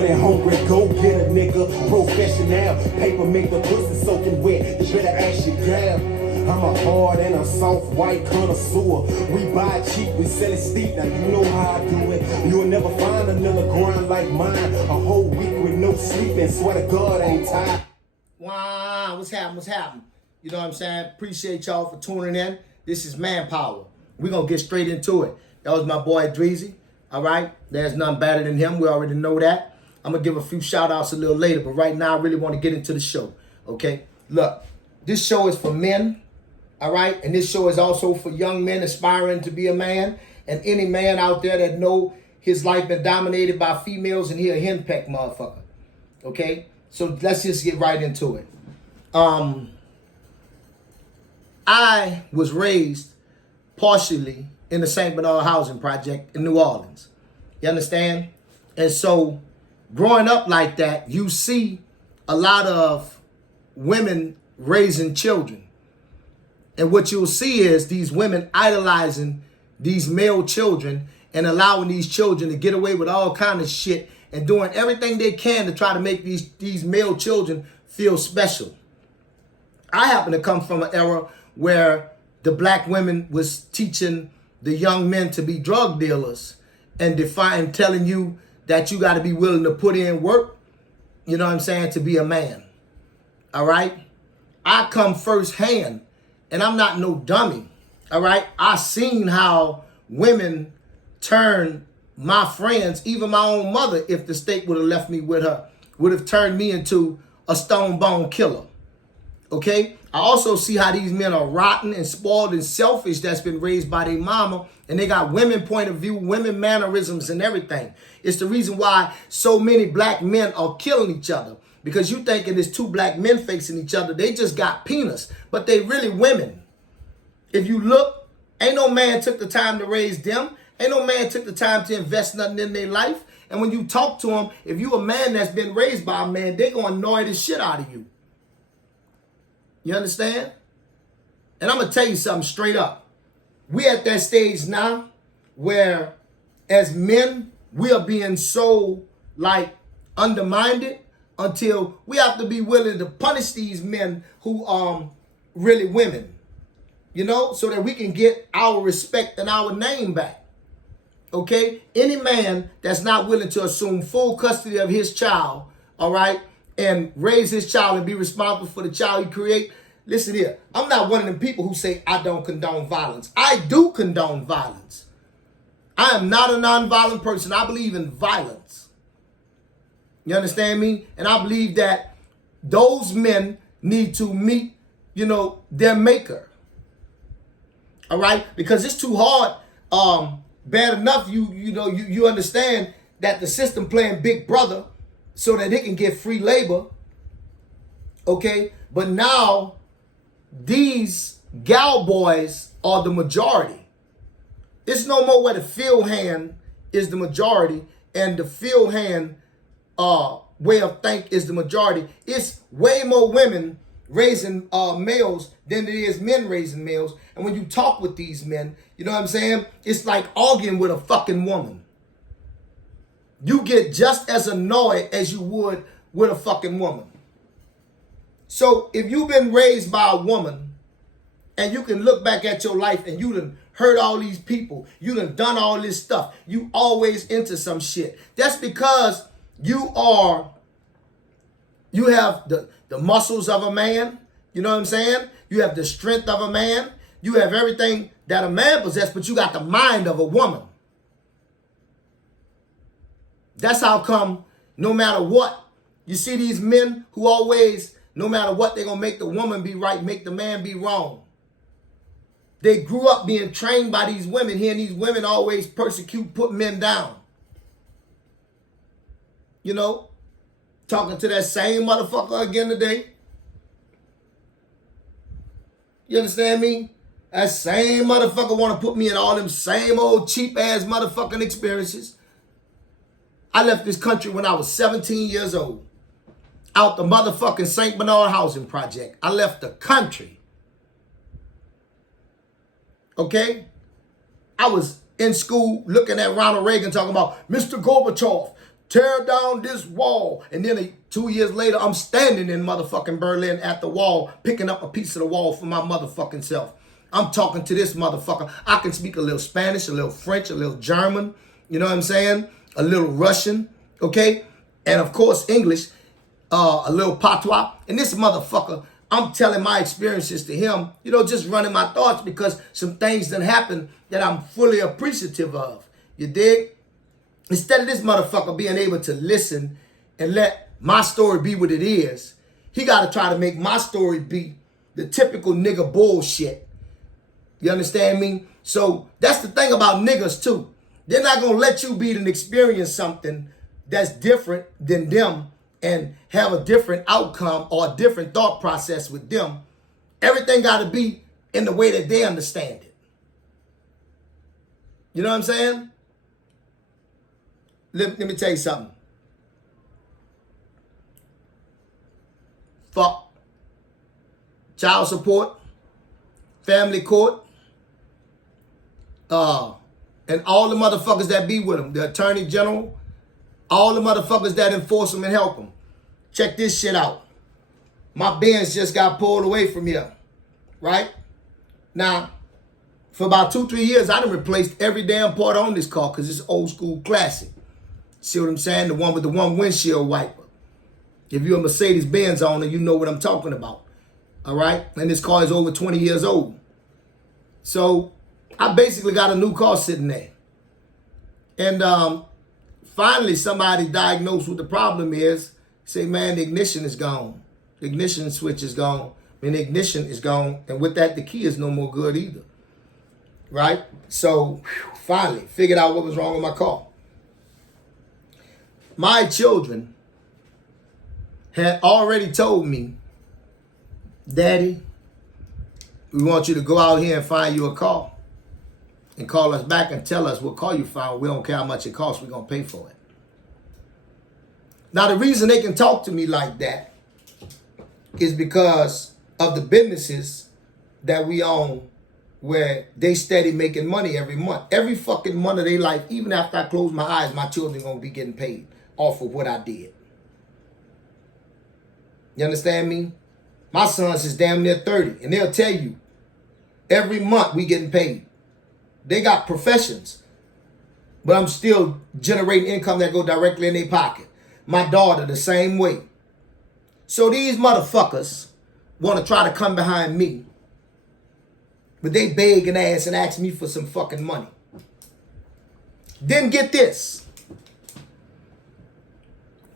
money hungry, go get a nigga. Professional, paper make the pussy soaking wet. You better ask your girl. I'm a hard and a soft white connoisseur. We buy cheap, we sell it steep. Now you know how I do it. You'll never find another grind like mine. A whole week with no sleep and swear to God ain't tired. Wow, what's happening? What's happening? You know what I'm saying? Appreciate y'all for tuning in. This is ManPower. We're going to get straight into it. That was my boy Dreezy. All right? There's none better than him. We already know that. I'm going to give a few shout outs a little later. But right now, I really want to get into the show. Okay? Look, this show is for men. All right? And this show is also for young men aspiring to be a man. And any man out there that know his life been dominated by females and he a henpeck motherfucker. Okay? So let's just get right into it. I was raised partially in the St. Bernard housing project in New Orleans. You understand? And so growing up like that, you see a lot of women raising children. And what you'll see is these women idolizing these male children and allowing these children to get away with all kind of shit and doing everything they can to try to make these male children feel special. I happen to come from an era where the black women was teaching the young men to be drug dealers and telling you that you got to be willing to put in work, you know what I'm saying, to be a man. All right? I come firsthand, and I'm not no dummy. All right? I seen how women turn my friends, even my own mother, if the state would have left me with her, would have turned me into a stone bone killer. Okay? I also see how these men are rotten and spoiled and selfish that's been raised by their mama, and they got women point of view, women mannerisms and everything. It's the reason why so many black men are killing each other, because you thinking there's two black men facing each other. They just got penis, but they really women. If you look, ain't no man took the time to raise them. Ain't no man took the time to invest nothing in their life. And when you talk to them, if you a man that's been raised by a man, they gonna annoy the shit out of you. You understand? And I'm going to tell you something straight up. We at that stage now where as men, we are being so undermined until we have to be willing to punish these men who are really women, you know, so that we can get our respect and our name back. Okay? Any man that's not willing to assume full custody of his child, all right, and raise his child and be responsible for the child he create. Listen here, I'm not one of them people who say I don't condone violence. I do condone violence. I am not a nonviolent person. I believe in violence. You understand me? And I believe that those men need to meet, you know, their maker. All right? Because it's too hard. Bad enough, you understand that the system playing big brother so that it can get free labor. Okay? But now these gal boys are the majority. It's no more where the field hand is the majority and the field hand way of think is the majority. It's way more women raising males than it is men raising males. And when you talk with these men, you know what I'm saying? It's like arguing with a fucking woman. You get just as annoyed as you would with a fucking woman. So if you've been raised by a woman and you can look back at your life and you done hurt all these people, you done done all this stuff, you always into some shit. That's because you have the muscles of a man, you know what I'm saying? You have the strength of a man. You have everything that a man possesses, but you got the mind of a woman. That's how come no matter what, you see these men who always, no matter what, they're going to make the woman be right, make the man be wrong. They grew up being trained by these women, hearing these women always persecute, put men down. You know, talking to that same motherfucker again today. You understand me? That same motherfucker want to put me in all them same old cheap ass motherfucking experiences. I left this country when I was 17 years old. Out the motherfucking St. Bernard housing project. I left the country. Okay? I was in school looking at Ronald Reagan talking about Mr. Gorbachev. tear down this wall. And then 2 years later, I'm standing in motherfucking Berlin at the wall, picking up a piece of the wall for my motherfucking self. I'm talking to this motherfucker. I can speak a little Spanish, a little French, a little German, you know what I'm saying? A little Russian, okay? And of course, English, a little patois. And this motherfucker, I'm telling my experiences to him, you know, just running my thoughts because some things done happen that I'm fully appreciative of. You dig? Instead of this motherfucker being able to listen and let my story be what it is, he got to try to make my story be the typical nigga bullshit. You understand me? So that's the thing about niggas too. They're not going to let you be and experience something that's different than them and have a different outcome or a different thought process with them. Everything got to be in the way that they understand it. You know what I'm saying? Let me tell you something. Fuck child support, family court, and all the motherfuckers that be with them, the attorney general, all the motherfuckers that enforce them and help them. Check this shit out. My Benz just got pulled away from here, right? Now, for about 2-3 years, I done replaced every damn part on this car because it's old school classic. See what I'm saying? The one with the one windshield wiper. If you're a Mercedes-Benz owner, you know what I'm talking about. All right? And this car is over 20 years old. So I basically got a new car sitting there. And finally, somebody diagnosed what the problem is. Say, man, the ignition is gone. The ignition switch is gone. And the ignition is gone. And with that, the key is no more good either. Right? So finally, figured out what was wrong with my car. My children had already told me, Daddy, we want you to go out here and find you a car and call us back and tell us what car you found. We don't care how much it costs. We're going to pay for it. Now, the reason they can talk to me like that is because of the businesses that we own where they steady making money every month. Every fucking month of their life, even after I close my eyes, my children going to be getting paid off of what I did. You understand me? My sons is damn near 30, and they'll tell you, every month we getting paid. They got professions, but I'm still generating income that go directly in their pocket. My daughter the same way. So these motherfuckers want to try to come behind me, but they beg and ask me for some fucking money. Then get this.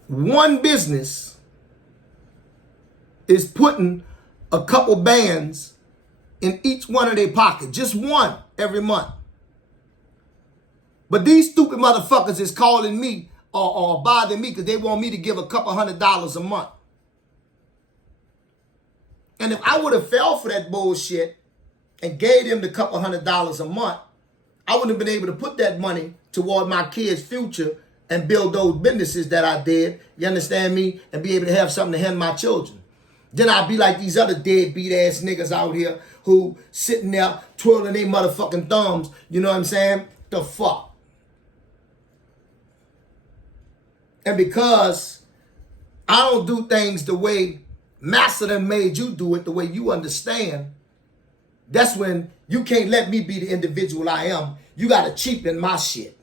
One business is putting a couple bands in each one of their pockets. Just one every month. But these stupid motherfuckers is calling me or bothering me because they want me to give a couple $100 a month. And if I would have fell for that bullshit and gave them the couple $100 a month, I wouldn't have been able to put that money toward my kids' future and build those businesses that I did, you understand me, and be able to have something to hand my children. Then I'd be like these other deadbeat ass niggas out here who sitting there twirling their motherfucking thumbs, you know what I'm saying? The fuck. And because I don't do things the way Master done made you do it, the way you understand, that's when you can't let me be the individual I am. You got to cheapen my shit.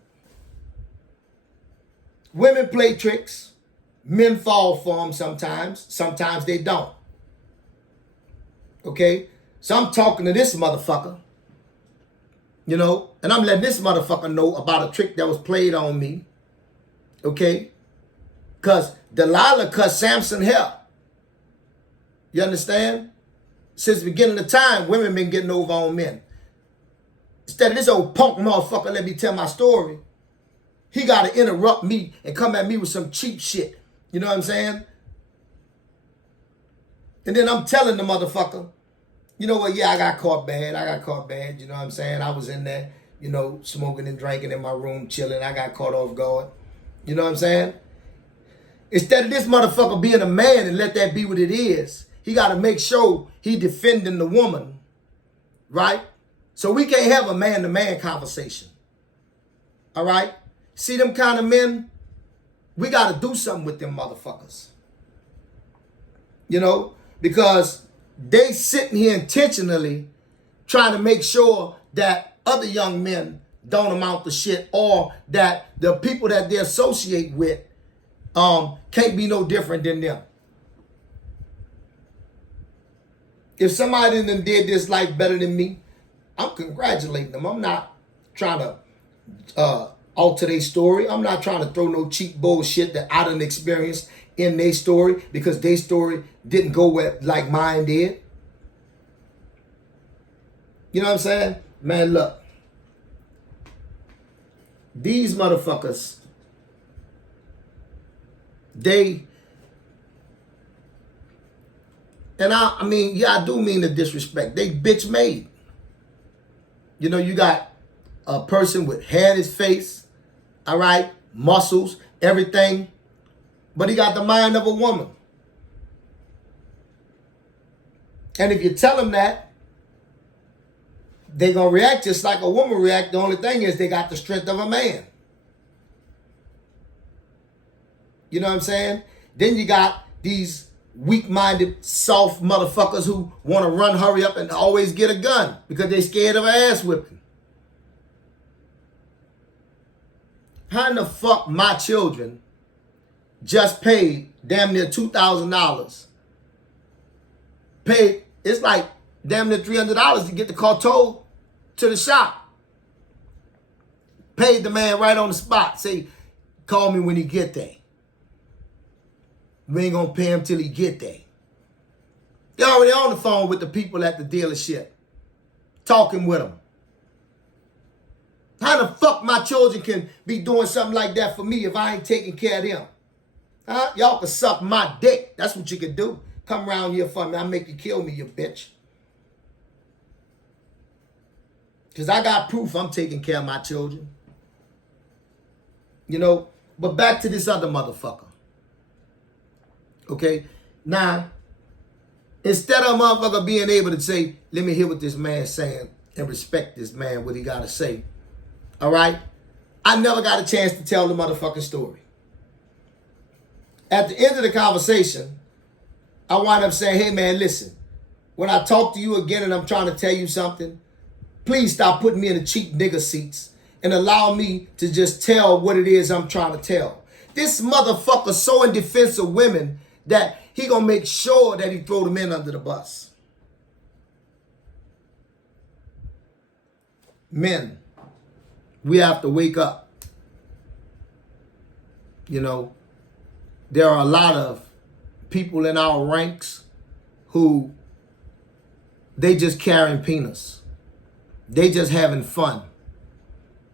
Women play tricks. Men fall for them sometimes. Sometimes they don't. Okay? So I'm talking to this motherfucker. You know? And I'm letting this motherfucker know about a trick that was played on me. Okay? Because Delilah cut Samson hair. You understand? Since the beginning of time, women been getting over on men. Instead of this old punk motherfucker let me tell my story, he got to interrupt me and come at me with some cheap shit. You know what I'm saying? And then I'm telling the motherfucker, you know what? Yeah, I got caught bad. You know what I'm saying? I was in there, you know, smoking and drinking in my room, chilling. I got caught off guard. You know what I'm saying? Instead of this motherfucker being a man and let that be what it is, he got to make sure he defending the woman, right? So we can't have a man-to-man conversation, all right? See them kind of men? we got to do something with them motherfuckers. You know, because they sitting here intentionally trying to make sure that other young men don't amount to shit, or that the people that they associate with can't be no different than them. If somebody done did this life better than me, I'm congratulating them. I'm not trying to alter their story. I'm not trying to throw no cheap bullshit that I done experienced in their story because their story didn't go like mine did. You know what I'm saying? Man, look. These motherfuckers, I mean, yeah, I do mean the disrespect. They bitch made. You know, you got a person with hair in his face, all right, muscles, everything, but he got the mind of a woman. And if you tell them that, they're going to react just like a woman react. The only thing is they got the strength of a man. You know what I'm saying? Then you got these weak-minded, soft motherfuckers who want to run, hurry up, and always get a gun because they scared of an ass whipping. How in the fuck my children just paid damn near $2,000? Paid, it's like damn near $300 to get the car towed to the shop. Paid the man right on the spot. Say, call me when he get there. We ain't gonna pay him till he get there. They already on the phone with the people at the dealership, talking with them. How the fuck my children can be doing something like that for me if I ain't taking care of them? Huh? Y'all can suck my dick. That's what you can do. Come around here for me. I'll make you kill me, you bitch. Because I got proof I'm taking care of my children. You know? But back to this other motherfucker. Okay? Now, instead of a motherfucker being able to say, let me hear what this man's saying and respect this man, what he got to say. All right? I never got a chance to tell the motherfucking story. At the end of the conversation, I wind up saying, hey man, listen, when I talk to you again and I'm trying to tell you something, please stop putting me in the cheap nigga seats and allow me to just tell what it is I'm trying to tell. This motherfucker so in defense of women that he gonna make sure that he throw the men under the bus. Men, we have to wake up. You know, there are a lot of people in our ranks who they just carrying peanuts. They just having fun.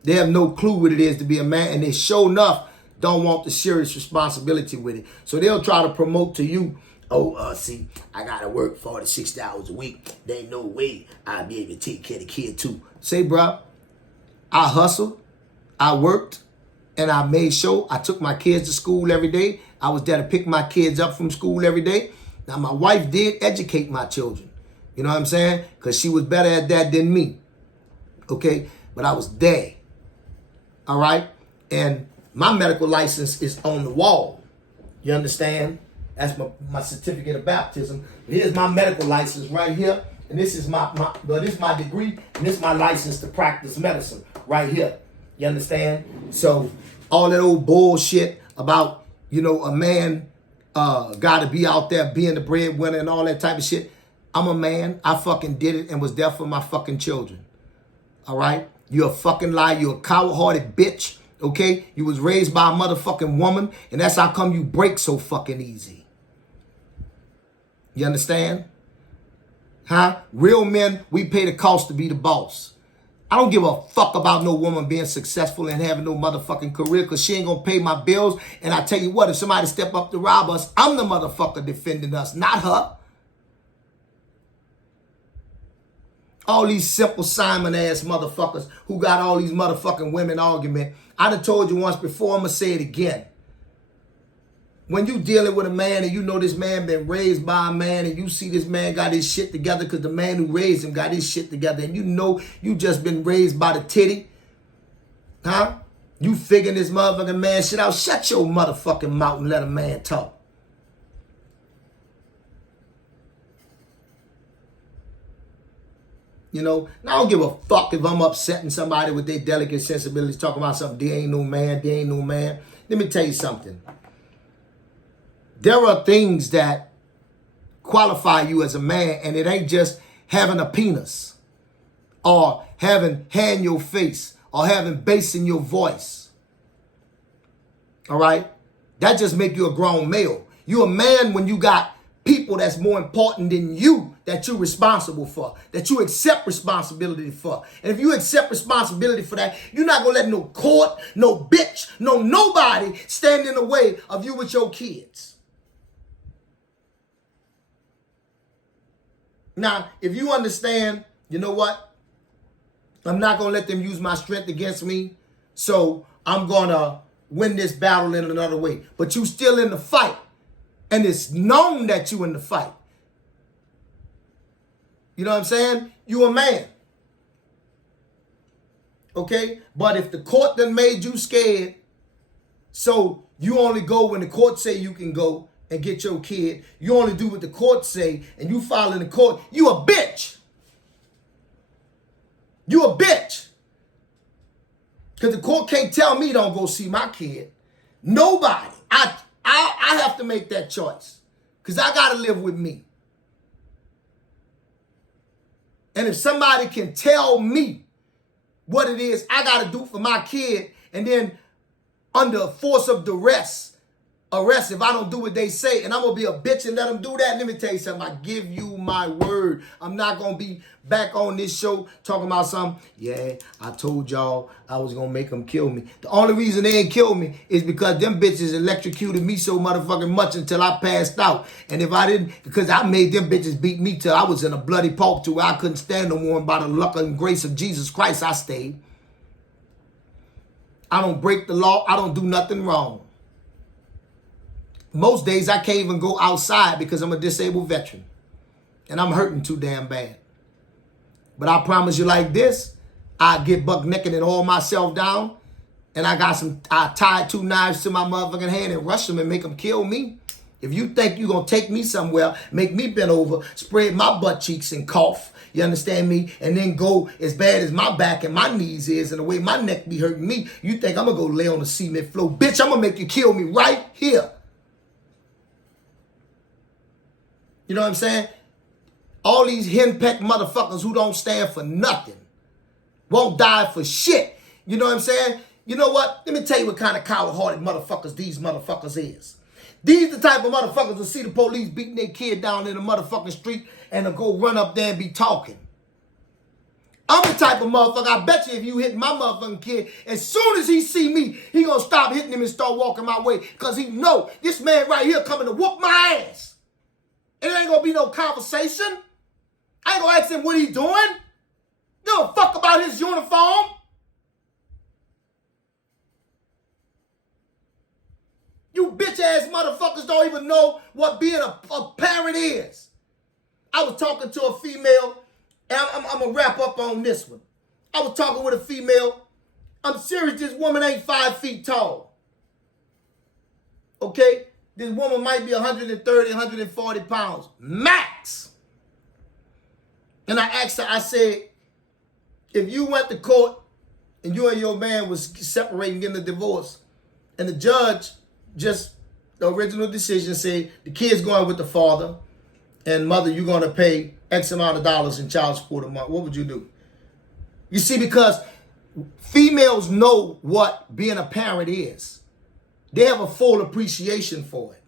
They have no clue what it is to be a man, and they sure enough don't want the serious responsibility with it. So they'll try to promote to you, see, I gotta work 40, 60 hours a week. There ain't no way I'll be able to take care of the kid too. Say, bro, I hustled, I worked, and I made sure I took my kids to school every day. I was there to pick my kids up from school every day. Now, my wife did educate my children. You know what I'm saying? Because she was better at that than me. Okay? But I was there. All right? And my medical license is on the wall. You understand? That's my certificate of baptism. Here's my medical license right here. And this is my degree. And this is my license to practice medicine right here. You understand? So all that old bullshit about, you know, a man got to be out there being the breadwinner and all that type of shit. I'm a man. I fucking did it and was there for my fucking children. All right? You're a fucking liar. You're a coward-hearted bitch. Okay? You was raised by a motherfucking woman, and that's how come you break so fucking easy. You understand? Huh? Real men, we pay the cost to be the boss. I don't give a fuck about no woman being successful and having no motherfucking career because she ain't gonna pay my bills. And I tell you what, if somebody step up to rob us, I'm the motherfucker defending us, not her. All these simple Simon ass motherfuckers who got all these motherfucking women argument. I done told you once before, I'm gonna say it again. When you dealing with a man and you know this man been raised by a man and you see this man got his shit together because the man who raised him got his shit together and you know you just been raised by the titty, huh? You figuring this motherfucking man shit out. Shut your motherfucking mouth and let a man talk. You know, and I don't give a fuck if I'm upsetting somebody with their delicate sensibilities, talking about something, there ain't no man, there ain't no man. Let me tell you something. There are things that qualify you as a man, and it ain't just having a penis or having hair in your face or having bass in your voice. All right? That just make you a grown male. You a man when you got people that's more important than you, that you're responsible for, that you accept responsibility for. And if you accept responsibility for that, you're not going to let no court, no bitch, no nobody stand in the way of you with your kids. Now, if you understand, you know what? I'm not going to let them use my strength against me, so I'm going to win this battle in another way. But you still in the fight. And it's known that you in the fight. You know what I'm saying? You a man. Okay? But if the court done made you scared, so you only go when the court say you can go and get your kid. You only do what the court say, and you file in the court. You a bitch. You a bitch. Because the court can't tell me don't go see my kid. Nobody. I have to make that choice because I got to live with me. And if somebody can tell me what it is I got to do for my kid, and then under force of duress, arrest if I don't do what they say, and I'm going to be a bitch and let them do that. Let me tell you something. I give you my word. I'm not going to be back on this show talking about something. Yeah, I told y'all I was going to make them kill me. The only reason they ain't killed me is because them bitches electrocuted me so motherfucking much until I passed out. And if I didn't, because I made them bitches beat me till I was in a bloody pulp to where I couldn't stand no more, and by the luck and grace of Jesus Christ, I stayed. I don't break the law. I don't do nothing wrong. Most days I can't even go outside because I'm a disabled veteran. And I'm hurting too damn bad. But I promise you like this, I get buck naked and hold myself down. And I tie 2 knives to my motherfucking hand and rush them and make them kill me. If you think you're going to take me somewhere, make me bend over, spread my butt cheeks and cough, you understand me? And then go as bad as my back and my knees is and the way my neck be hurting me, you think I'm going to go lay on the cement floor. Bitch, I'm going to make you kill me right here. You know what I'm saying? All these henpecked motherfuckers who don't stand for nothing. Won't die for shit. You know what I'm saying? You know what? Let me tell you what kind of coward-hearted motherfuckers these motherfuckers is. These the type of motherfuckers who see the police beating their kid down in the motherfucking street and they'll go run up there and be talking. I'm the type of motherfucker, I bet you if you hit my motherfucking kid, as soon as he see me, he gonna stop hitting him and start walking my way because he know this man right here coming to whoop my ass. And it ain't gonna be no conversation. I ain't gonna ask him what he doing. Give a fuck about his uniform. You bitch ass motherfuckers don't even know what being a parent is. I was talking to a female, and I'm gonna wrap up on this one. I was talking with a female. I'm serious, this woman ain't 5 feet tall. Okay? This woman might be 130, 140 pounds, max. And I asked her, I said, if you went to court and you and your man was separating, getting a divorce, and the judge just, the original decision said, the kid's going with the father, and mother, you're going to pay X amount of dollars in child support a month, what would you do? You see, because females know what being a parent is. They have a full appreciation for it.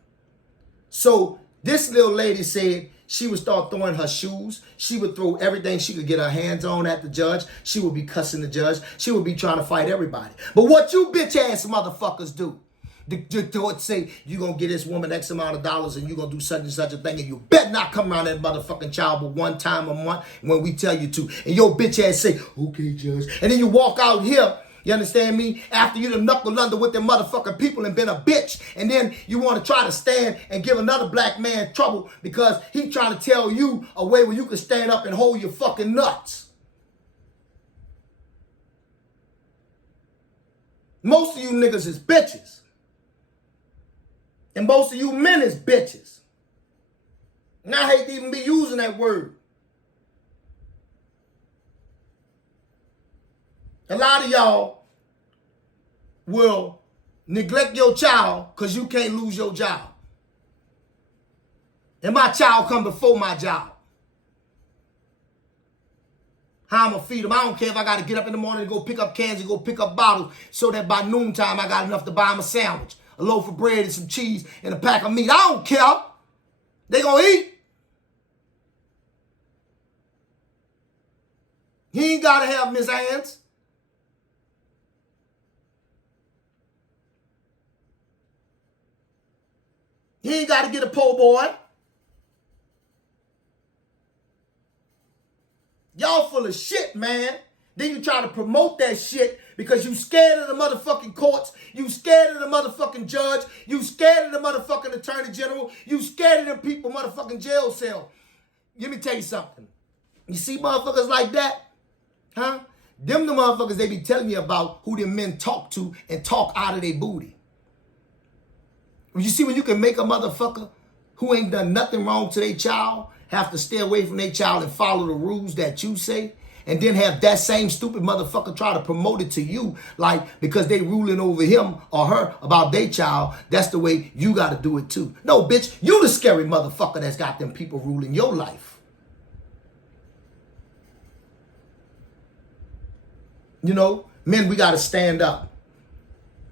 So this little lady said she would start throwing her shoes. She would throw everything she could get her hands on at the judge. She would be cussing the judge. She would be trying to fight everybody. But what you bitch ass motherfuckers do, to say you're going to get this woman X amount of dollars and you're going to do such and such a thing, and you better not come around that motherfucking child but one time a month when we tell you to. And your bitch ass say, okay, judge. And then you walk out here. You understand me? After you done knuckled under with them motherfucking people and been a bitch. And then you want to try to stand and give another black man trouble because he trying to tell you a way where you can stand up and hold your fucking nuts. Most of you niggas is bitches. And most of you men is bitches. And I hate to even be using that word. A lot of y'all will neglect your child because you can't lose your job. And my child come before my job. How I'm going to feed them. I don't care if I got to get up in the morning and go pick up cans and go pick up bottles so that by noontime I got enough to buy them a sandwich, a loaf of bread and some cheese and a pack of meat. I don't care. They going to eat. He ain't got to have Miss Hands. He ain't got to get a po' boy. Y'all full of shit, man. Then you try to promote that shit because you scared of the motherfucking courts. You scared of the motherfucking judge. You scared of the motherfucking attorney general. You scared of them people motherfucking jail cell. Let me tell you something. You see motherfuckers like that? Huh? Them the motherfuckers they be telling you about who them men talk to and talk out of their booty. You see when you can make a motherfucker who ain't done nothing wrong to their child have to stay away from their child and follow the rules that you say, and then have that same stupid motherfucker try to promote it to you, like because they ruling over him or her about their child, that's the way you got to do it too. No, bitch, you the scary motherfucker that's got them people ruling your life. You know, men, we got to stand up.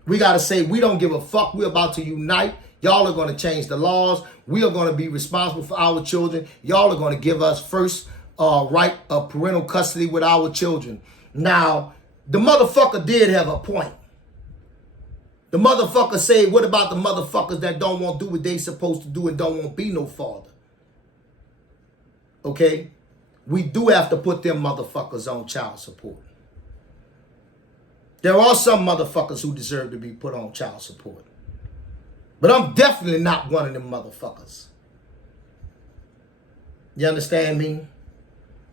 We got to say, we don't give a fuck. We're about to unite. Y'all are going to change the laws. We are going to be responsible for our children. Y'all are going to give us first right of parental custody with our children. Now, the motherfucker did have a point. The motherfucker said, what about the motherfuckers that don't want to do what they supposed to do and don't want to be no father? Okay? We do have to put them motherfuckers on child support. There are some motherfuckers who deserve to be put on child support. But I'm definitely not one of them motherfuckers. You understand me?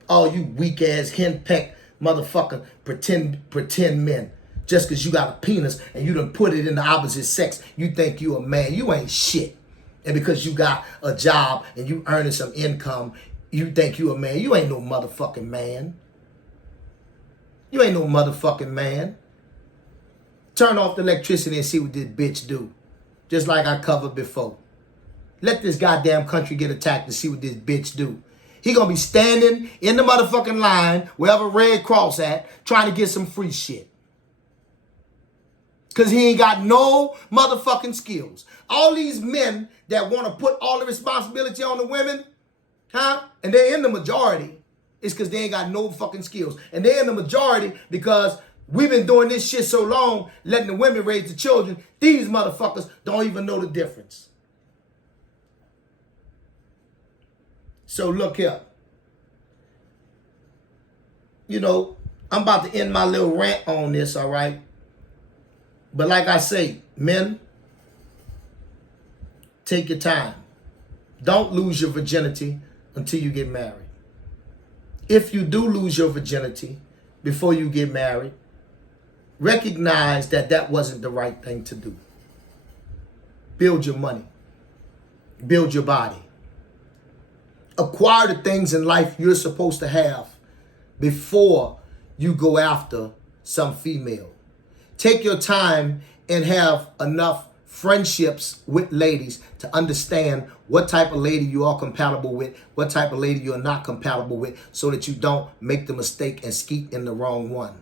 All you weak-ass, henpecked motherfucker pretend men. Just because you got a penis and you done put it in the opposite sex, you think you a man. You ain't shit. And because you got a job and you earning some income, you think you a man. You ain't no motherfucking man. You ain't no motherfucking man. Turn off the electricity and see what this bitch do. Just like I covered before. Let this goddamn country get attacked and see what this bitch do. He gonna be standing in the motherfucking line, wherever Red Cross at, trying to get some free shit. Because he ain't got no motherfucking skills. All these men that want to put all the responsibility on the women, huh? And they're in the majority, is because they ain't got no fucking skills. And they're in the majority because we've been doing this shit so long, letting the women raise the children. These motherfuckers don't even know the difference. So look here. You know, I'm about to end my little rant on this, all right? But like I say, men, take your time. Don't lose your virginity until you get married. If you do lose your virginity before you get married, recognize that that wasn't the right thing to do. Build your money. Build your body. Acquire the things in life you're supposed to have before you go after some female. Take your time and have enough friendships with ladies to understand what type of lady you are compatible with, what type of lady you're not compatible with, so that you don't make the mistake and skeet in the wrong one.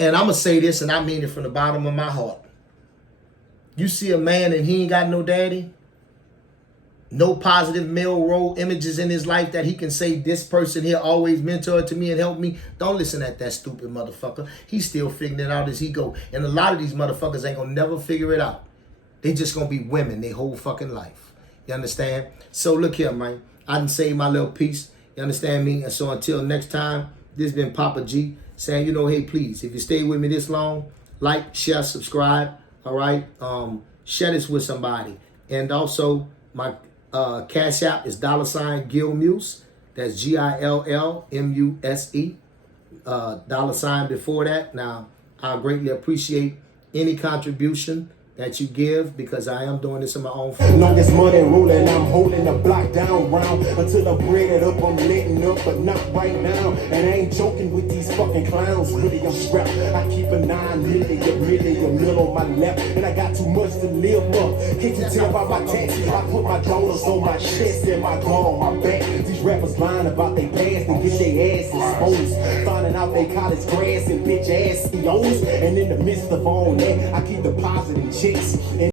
And I'm going to say this, and I mean it from the bottom of my heart. You see a man and he ain't got no daddy, no positive male role images in his life that he can say, this person here always mentored to me and helped me. Don't listen at that stupid motherfucker. He's still figuring it out as he go. And a lot of these motherfuckers ain't going to never figure it out. They just going to be women their whole fucking life. You understand? So look here, man. I done say my little piece. You understand me? And so until next time, this has been Papa G saying, you know, hey, please, if you stay with me this long, like, share, subscribe. All right? Share this with somebody. And also, my Cash App is $Gilmuse. That's GILLMUSE. $sign before that. Now, I greatly appreciate any contribution that you give, because I am doing this in my own free Long time. as money rolling, I'm holding the block down round until I bread it up, I'm letting up, but not right now. And I ain't joking with these fucking clowns. Really, I'm strapped. I keep a 9 million mil on my lap, and I got too much to live up. Can't you tell by my tattoo? I put my dollars on my chest and my gun on my back. These rappers lying about their past and get their asses exposed, finding out they college grass and bitch ass CEOs. And in the midst of all that, I keep depositing checks.